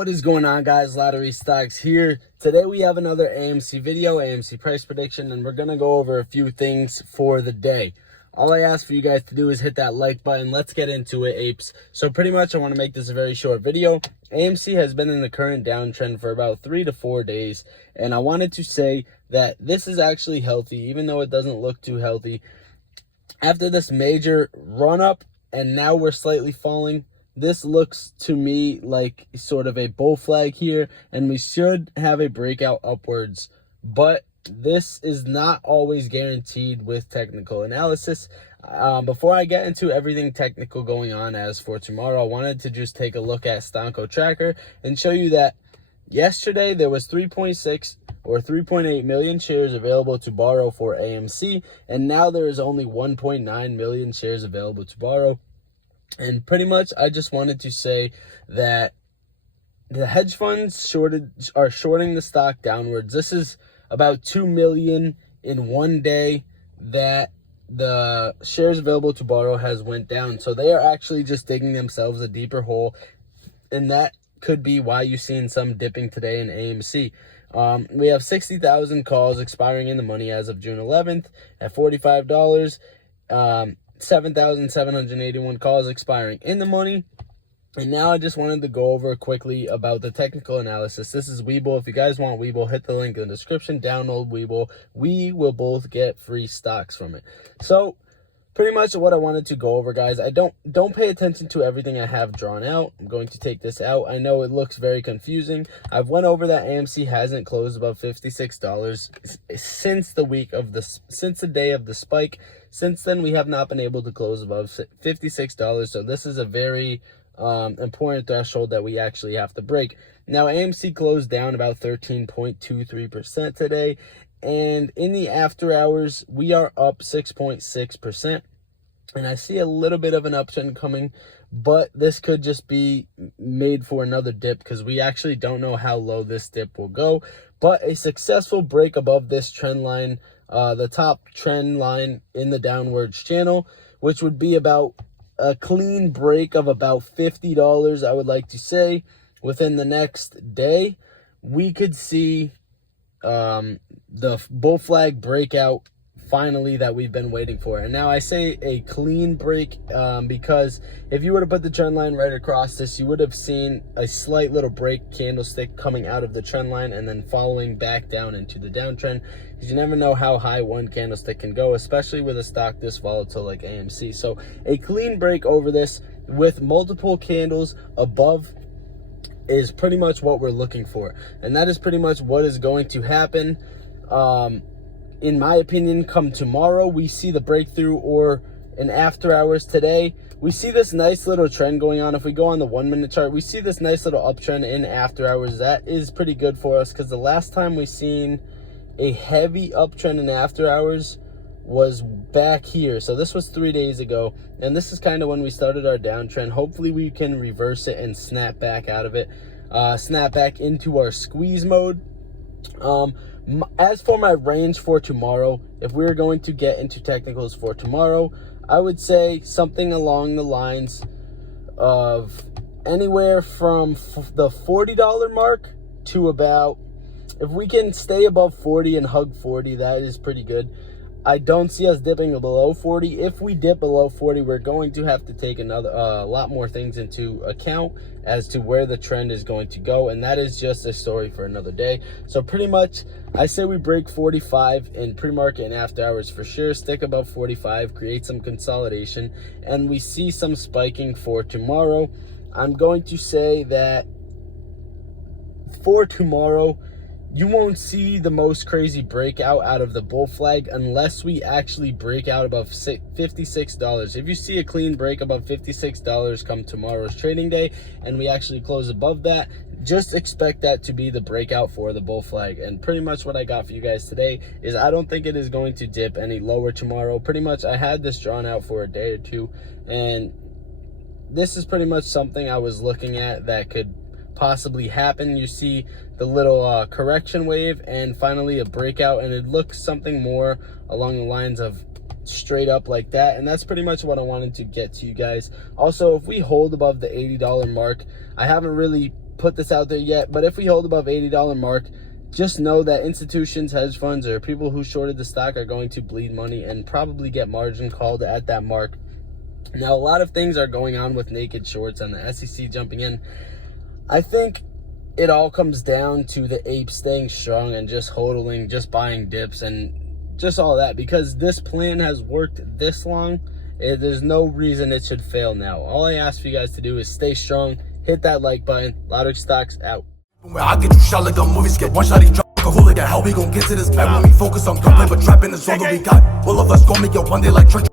what is going on, guys? Lottery Stocks here. Today we have another AMC video, AMC price prediction, and we're going to go over a few things for the day. All I ask for you guys to do is hit that like button. Let's get into it, apes. So pretty much I want to make this a very short video. AMC has been in the current downtrend for about 3 to 4 days, and I wanted to say that this is actually healthy, even though it doesn't look too healthy. After this major run up, and now we're slightly falling, this looks to me like sort of a bull flag here, and we should have a breakout upwards. But this is not always guaranteed with technical analysis. Before I get into everything technical going on as for tomorrow, I wanted to just take a look at Stonko Tracker and show you that yesterday there was 3.6 or 3.8 million shares available to borrow for AMC, and now there is only 1.9 million shares available to borrow. And pretty much I just wanted to say that the hedge funds are shorting the stock downwards. This is about 2 million in one day that the shares available to borrow has went down. So they are actually just digging themselves a deeper hole, and that could be why you're seeing some dipping today in AMC. We have 60,000 calls expiring in the money as of June 11th at $45. 7,781 calls expiring in the money. And now I just wanted to go over quickly about the technical analysis. This is Webull. If you guys want Webull, hit the link in the description. Download Webull. We will both get free stocks from it. So pretty much what I wanted to go over, guys. I don't pay attention to everything I have drawn out. I'm going to take this out. I know it looks very confusing. I've went over that AMC hasn't closed above $56 since the day of the spike. Since then, we have not been able to close above $56. So this is a very important threshold that we actually have to break. Now, AMC closed down about 13.23% today. And in the after hours, we are up 6.6%. And I see a little bit of an uptrend coming, but this could just be made for another dip because we actually don't know how low this dip will go. But a successful break above this trend line, the top trend line in the downwards channel, which would be about a clean break of about $50, I would like to say, within the next day, we could see the bull flag breakout finally that we've been waiting for. And now I say a clean break because if you were to put the trend line right across this, you would have seen a slight little break candlestick coming out of the trend line and then following back down into the downtrend, because you never know how high one candlestick can go, especially with a stock this volatile like AMC. So a clean break over this with multiple candles above is pretty much what we're looking for, and that is pretty much what is going to happen. In my opinion, come tomorrow, we see the breakthrough, or in after hours today, we see this nice little trend going on. If we go on the 1 minute chart, we see this nice little uptrend in after hours. That is pretty good for us, because the last time we seen a heavy uptrend in after hours was back here. So this was 3 days ago, and this is kind of when we started our downtrend. Hopefully we can reverse it and snap back out of it, snap back into our squeeze mode. As for my range for tomorrow, if we're going to get into technicals for tomorrow, I would say something along the lines of anywhere from the $40 mark to about, if we can stay above 40 and hug 40, that is pretty good. I don't see us dipping below 40. If we dip below 40, we're going to have to take a lot more things into account as to where the trend is going to go, and that is just a story for another day. So pretty much, I say we break 45 in pre-market and after hours for sure, stick above 45, create some consolidation, and we see some spiking for tomorrow. I'm going to say that for tomorrow, you won't see the most crazy breakout out of the bull flag unless we actually break out above $56. If you see a clean break above $56 come tomorrow's trading day and we actually close above that, just expect that to be the breakout for the bull flag. And pretty much what I got for you guys today is I don't think it is going to dip any lower tomorrow. Pretty much I had this drawn out for a day or two, and this is pretty much something I was looking at that could possibly happen. You see the little correction wave and finally a breakout, and it looks something more along the lines of straight up like that. And that's pretty much what I wanted to get to you guys. Also, if we hold above the $80 mark, I haven't really put this out there yet, but if we hold above $80 mark, just know that institutions, hedge funds, or people who shorted the stock are going to bleed money and probably get margin called at that mark. Now, a lot of things are going on with naked shorts and the SEC jumping in. I think it all comes down to the apes staying strong and just hodling, just buying dips and just all that, because this plan has worked this long. There's no reason it should fail now. All I ask for you guys to do is stay strong, hit that like button. Lottery Stocks out. I get you shot like a movie skit. One shot, he drunk a hooligan. How we gon' get to this bag when we focus on gunplay, but trapping is all that we got. All of us gon' make it one day like church.